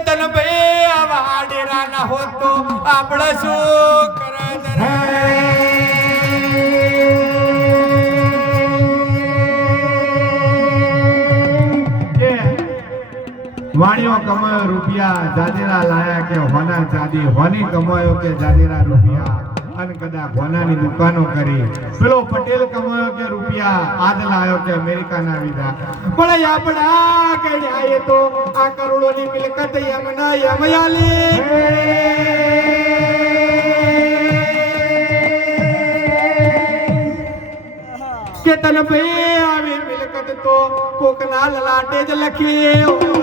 તન ભાઈ આવા ડેરા ના હોત તો આપણે શું કરત વાણીઓ કમાયો રૂપિયા જાજેરા લાયા કે હોના ચાંદી હોની કમાયો કે જાજેરા રૂપિયા અન કદા હોનાની દુકાનો કરી પેલો પટેલ કમાયો કે રૂપિયા આજ લાયો કે અમેરિકાના વિધા પણ આપણા કે આયે તો આ કરોડોની મિલકત યમના યમયાલી કે તન ભાઈ આવી મિલકત તો કોકના લલાટે જ લખી